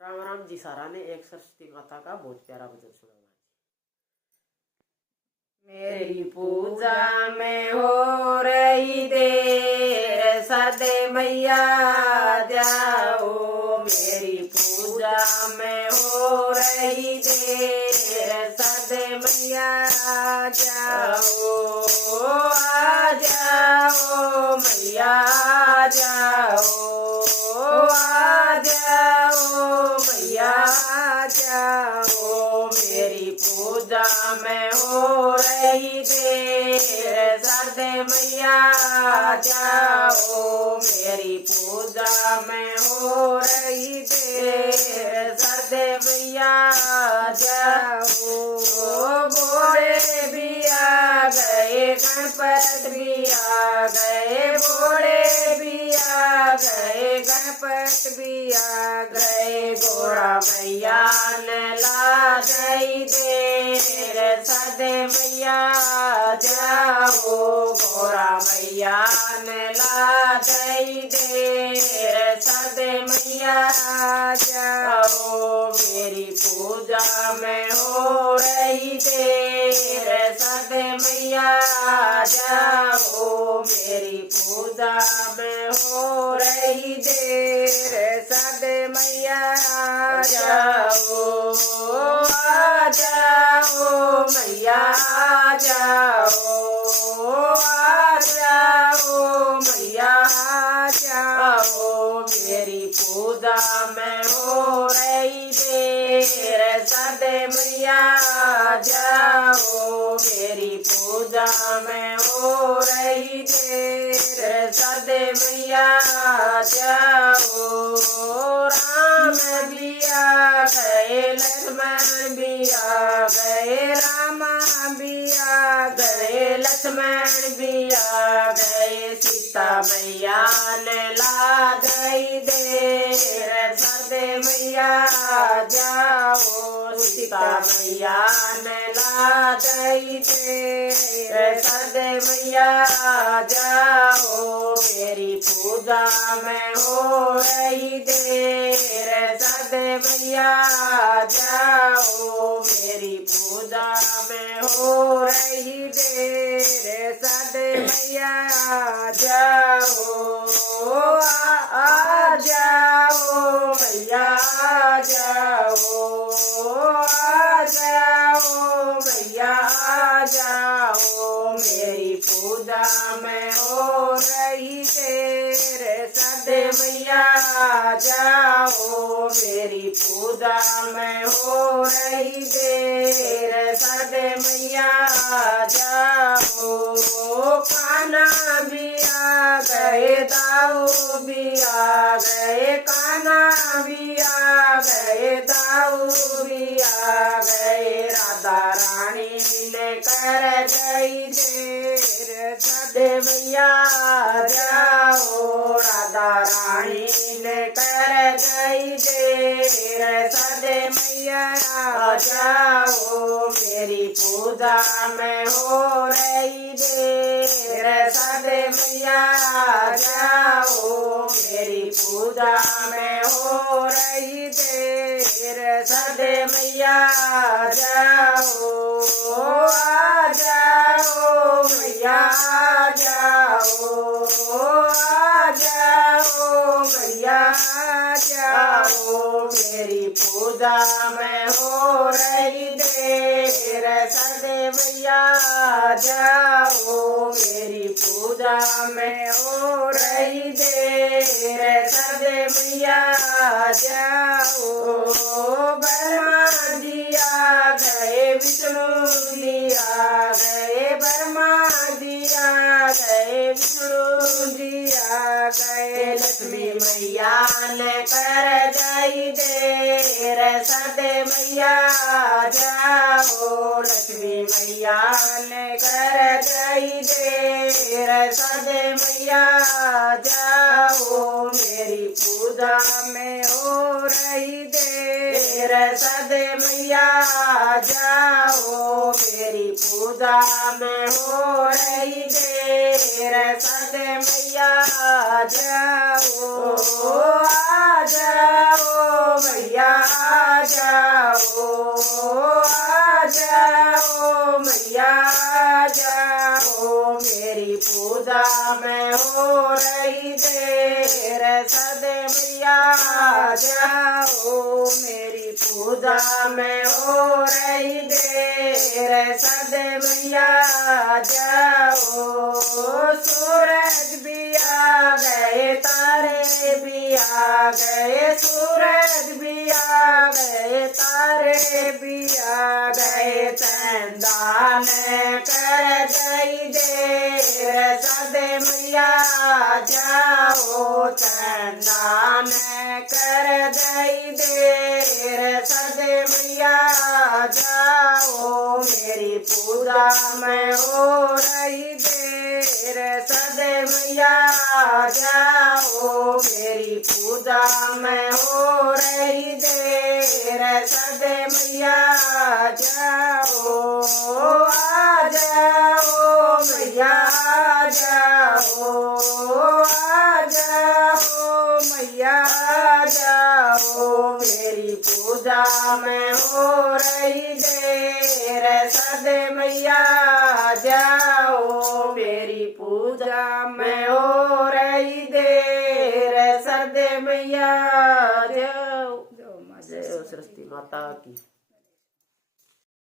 राम राम जी सारा ने एक सरस्वती माता का बहुत प्यारा भजन सुनाऊंगा। मेरी पूजा में हो रही देर सदे मैया जाओ, मेरी पूजा में हो रही देर सदे मैया जाओ, आ जाओ मैया जाओ, आ जाओ मैया जाओ, मेरी पूजा में हो रही देर सदे मैया जाओ, मेरी पूजा में हो रही देर सदे मैया जाओ। भोले भी आ गए, गणपत भी आ गए, भोले भी आ गए, गणपत भी आ गए, गोरा मैया ने ला गई देर सदे मैया जाओ, गोरा मैया ने ला गई देर सदे मैया जाओ, मेरी पूजा में हो रही देर सदे मैया जाओ, मेरी पूजा में हो रही देर सदे मैया जाओ, आ जाओ मैया जाओ, आ जाओ मैया जाओ, मेरी पूजा में हो रही देर सदे मैया जाओ, मेरी पूजा में हो रही देर सदे मैया जाओ। राम भी आ गए, लक्ष्मण भी आ गए, राम भी आ गए, लक्ष्मण भी आ गए, सीता मैया ने ला गई देर सदे मैया जाओ, सीता मैया ने ला गई देर सदे मैया जाओ, मेरी पूजा में हो रही देर सदे मैया जाओ, मेरी पूजा में हो रही देर सदे मैया जाओ, आ जाओ मैया जाओ, आ जाओ मैया जाओ, मेरी पूजा में हो रही देर सदे मैया जाओ, मेरी पूजा में हो रही देर सदे मैया जाओ। कान्हा भी आ गए, दाऊ भी आ गए, कान्हा भी आ गए, दाऊ भी आ गए, राधा रानी लेकर गई देर सदे मैया जाओ, राधा रानी लेकर गई देर सदे मैया जाओ, मेरी पूजा में हो रही देर सदे मैया जाओ, मेरी पूजा में हो रही देर सदे मैया जाओ, आ जाओ मैया जाओ, आ जाओ मैया जाओ, मेरी पूजा में हो रही देर सदे मैया जाओ, मेरी पूजा में हो रही देर सदे मैया जाओ। ब्रह्मा जी आ गए, विष्णु जी आ गए, ब्रह्मा जी आ गए, विष्णु जी आ गए, लक्ष्मी मैया ने कर गई देर सदे मैया जाओ, लक्ष्मी मैया ने कर गई देर सदे मैया जाओ, मेरी पूजा में हो रही देर सदे मैया जाओ, मेरी पूजा में हो रही देर सदे मैया जाओ, आ जाओ मैया पूजा में हो रही देर, सदे मैया जाओ मेरी पूजा में हो रही देर, सदे मैया जाओ। सूरज भी आ गए, तारे भी आ गए, सूरज भी आ गए, तारे भी आ गए, चंदा ने कर गई देर, सदे मैया जाओ, चंदा ने कर गई देर, सदे मैया जाओ मेरी पूजा में हो रही देर, सदे मैया जाओ मेरी पूजा में हो रही देर, सदे मैया जाओ। आ जाओ मैया आ जाओ, आ जाओ मैया आ जाओ मेरी पूजा में हो रही देर, सदे मैया जाओ मेरी पूजा में हो रही देर, सदे मैया जाओ। जय हो सरस्वती माता की।